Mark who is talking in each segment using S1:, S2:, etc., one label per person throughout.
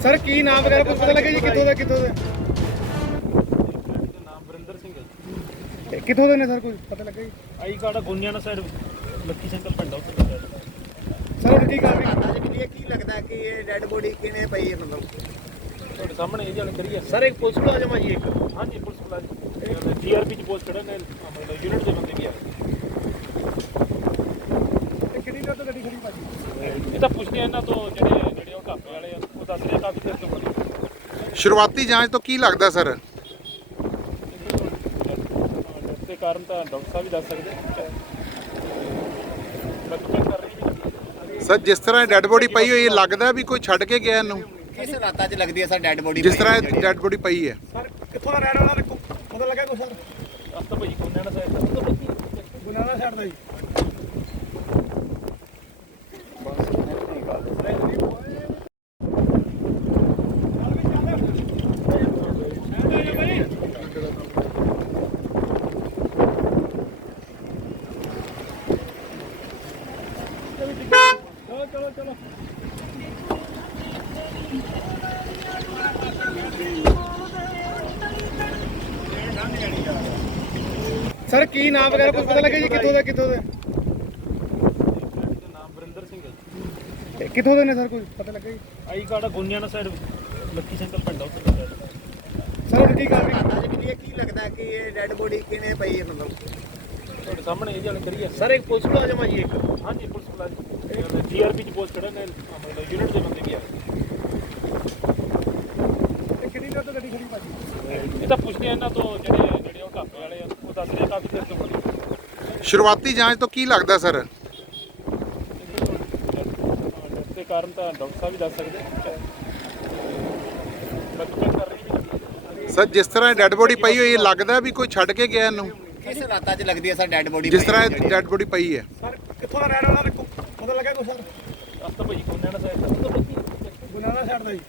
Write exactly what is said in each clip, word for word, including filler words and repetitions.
S1: Sir ਕੀ ਨਾਮ ਵਗੈਰਾ ਕੁਝ ਪਤਾ ਲੱਗਿਆ ਜੀ ਕਿੱਥੋਂ ਦਾ ਕਿੱਥੋਂ ਦਾ
S2: ਨਾਮ ਵਰਿੰਦਰ ਸਿੰਘ ਹੈ
S1: ਇਹ ਕਿੱਥੋਂ ਦੇ ਨੇ ਸਰ ਕੁਝ ਪਤਾ ਲੱਗਾ ਜੀ
S2: ਆਈ ਕਾੜਾ ਗੋਨਿਆਣਾ ਸਾਈਡ ਲੱਕੀ ਸੰਕਲ ਪਿੰਡ ਆ ਉੱਥੇ ਦਾ।
S1: ਸਰ ਹੁਣ ਕੀ ਕਰ ਰਹੇ
S3: ਅੱਜ ਕਲੀਅਰ ਕੀ ਲੱਗਦਾ ਕਿ ਇਹ ਡੈੱਡ ਬੋਡੀ ਕਿਨੇ ਪਈ ਹੈ ਮਤਲਬ
S2: ਤੁਹਾਡੇ ਸਾਹਮਣੇ ਇਹ ਜਾਲ ਕਰੀਏ
S3: ਸਰ ਇੱਕ ਪੁਲਿਸ ਮੁਲਾਜ਼ਮ ਆ ਜੀ ਇੱਕ
S2: ਹਾਂਜੀ ਪੁਲਿਸ ਮੁਲਾਜ਼ਮ ਜੀਆਰਪੀ ਚ ਪੋਸਟ ਖੜਾ ਨੇ ਮਤਲਬ ਯੂਨਿਟ ਦੇ ਬੰਦੇ ਵੀ ਆ
S1: ਇਹ ਕਿਹੜੀ ਜਗ੍ਹਾ ਤੋਂ ਗੱਡੀ ਖੜੀ ਭਾਜੀ
S2: ਇਹ ਤਾਂ ਪੁੱਛਦੇ ਆ ਇਹਨਾਂ ਤੋਂ ਜਿਹੜੇ ਜਿਹੜੇ ਉਹ ਢਾਬੇ ਵਾਲੇ ਆ ਉਹ ਦੱਸ ਰਹੇ ਕਾਫੀ ਦੇਰ ਤੋਂ ਬਣੀ
S4: ਸ਼ੁਰੂਆਤੀ ਜਾਂਚ ਤੋਂ ਕੀ ਲੱਗਦਾ ਸਰ?
S2: ਦੇ ਕਾਰਨ ਤਾਂ ਡਾਕਟਰ ਸਾਹਿਬ ਵੀ ਦੱਸ ਸਕਦੇ ਬਾਕੀ ਚੈੱਕ ਕਰ ਰਹੀ
S4: ਸਰ ਜਿਸ ਤਰ੍ਹਾਂ ਡੈੱਡ ਬੋਡੀ ਪਈ ਹੋਈ ਹੈ ਲੱਗਦਾ ਵੀ ਕੋਈ ਛੱਡ ਕੇ ਗਿਆ ਇਹਨੂੰ?
S3: ਕਿਸ ਹਾਲਾਤਾਂ 'ਚ ਲੱਗਦੀ ਹੈ ਸਰ ਡੈੱਡ ਬੋਡੀ
S4: ਜਿਸ ਤਰ੍ਹਾਂ ਡੈੱਡ ਬੋਡੀ ਪਈ ਹੈ
S1: ਸਰ ਕਿੱਥੋਂ ਦਾ ਰਹਿਣ ਵਾਲਾ ਪਤਾ ਲੱਗਾ ਕੁਝ ਸਰ
S2: ਅਸਤਾ ਭਾਈ ਗੋਨਿਆਣਾ ਸਾਈਡ
S1: ਗੁਨਾਨਾ ਸਾਈਡ ਦਾ ਜੀ ਚਲੋ ਚਲੋ ਸਰ ਕੀ ਨਾਮ ਵਗੈਰਾ ਕੁਝ ਪਤਾ ਲੱਗਿਆ ਜੀ ਕਿੱਥੋਂ ਦਾ ਕਿੱਥੋਂ ਦਾ
S2: ਨਾਮ ਵਰਿੰਦਰ ਸਿੰਘ ਹੈ
S1: ਇਹ ਕਿੱਥੋਂ ਦੇ ਨੇ ਸਰ ਕੁਝ ਪਤਾ ਲੱਗਾ ਜੀ
S2: ਆਈ ਕਾੜਾ ਗੋਨਿਆਣਾ ਸਾਈਡ ਲੱਕੀ ਸੰਕਲ ਪਿੰਡ ਆ ਉੱਥੇ ਦਾ।
S1: ਸਰ ਹੁਣ ਕੀ ਕਰ ਰਹੇ
S3: ਅੱਜ ਕਲੀਅਰ ਕੀ ਲੱਗਦਾ ਕਿ ਇਹ ਡੈੱਡ ਬੋਡੀ ਕਿਨੇ ਪਈ ਹੈ ਮਤਲਬ
S2: ਤੁਹਾਡੇ ਸਾਹਮਣੇ ਇਹ ਜਾਲ ਕਰੀਏ
S3: ਸਰ ਇੱਕ ਪੁਲਿਸ ਮੁਲਾਜ਼ਮ ਆ ਜੀ ਇੱਕ
S2: ਹਾਂਜੀ ਪੁਲਿਸ ਮੁਲਾਜ਼ਮ ਜੀਆਰਪੀ ਚ ਪੋਸਟ ਖੜਾ ਨੇ ਮਤਲਬ ਯੂਨਿਟ ਦੇ ਬੰਦੇ ਵੀ ਆ
S1: ਇਹ ਕਿਹੜੀ ਜਗ੍ਹਾ ਤੋਂ ਗੱਡੀ ਖੜੀ ਭਾਜੀ
S2: ਇਹ ਤਾਂ ਪੁੱਛਦੇ ਆ ਇਹਨਾਂ ਤੋਂ ਜਿਹੜੇ ਜਿਹੜੇ ਉਹ ਢਾਬੇ ਵਾਲੇ ਆ ਉਹ ਦੱਸ ਰਹੇ ਕਾਫੀ ਦੇਰ ਤੋਂ ਬਣੀ
S4: ਸ਼ੁਰੂਆਤੀ ਜਾਂਚ ਤੋਂ ਕੀ ਲੱਗਦਾ ਸਰ?
S2: ਦੇ ਕਾਰਨ ਤਾਂ ਡਾਕਟਰ ਸਾਹਿਬ ਵੀ ਦੱਸ ਸਕਦੇ ਬਾਕੀ ਚੈੱਕ ਕਰ ਰਹੀ
S4: ਸਰ ਜਿਸ ਤਰ੍ਹਾਂ ਡੈੱਡ ਬੋਡੀ ਪਈ ਹੋਈ ਹੈ ਲੱਗਦਾ ਵੀ ਕੋਈ ਛੱਡ ਕੇ ਗਿਆ ਇਹਨੂੰ?
S3: ਕਿਸ ਹਾਲਾਤਾਂ 'ਚ ਲੱਗਦੀ ਹੈ ਸਰ ਡੈੱਡ ਬੋਡੀ
S4: ਜਿਸ ਤਰ੍ਹਾਂ ਡੈੱਡ ਬੋਡੀ ਪਈ ਹੈ
S1: ਸਰ ਕਿੱਥੋਂ ਦਾ ਰਹਿਣ ਵਾਲਾ ਪਤਾ ਲੱਗਾ ਕੁਝ ਸਰ
S2: ਅਸਤਾ ਭਾਈ ਗੋਨਿਆਣਾ ਸਾਈਡ
S1: ਗੁਨਾਨਾ ਸਾਈਡ ਦਾ ਜੀ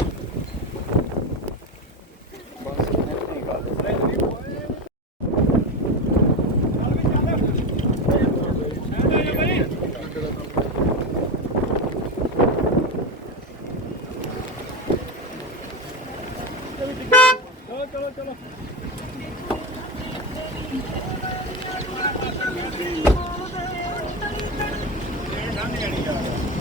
S1: ਚਲੋ ਚਲੋ ਚਲੋ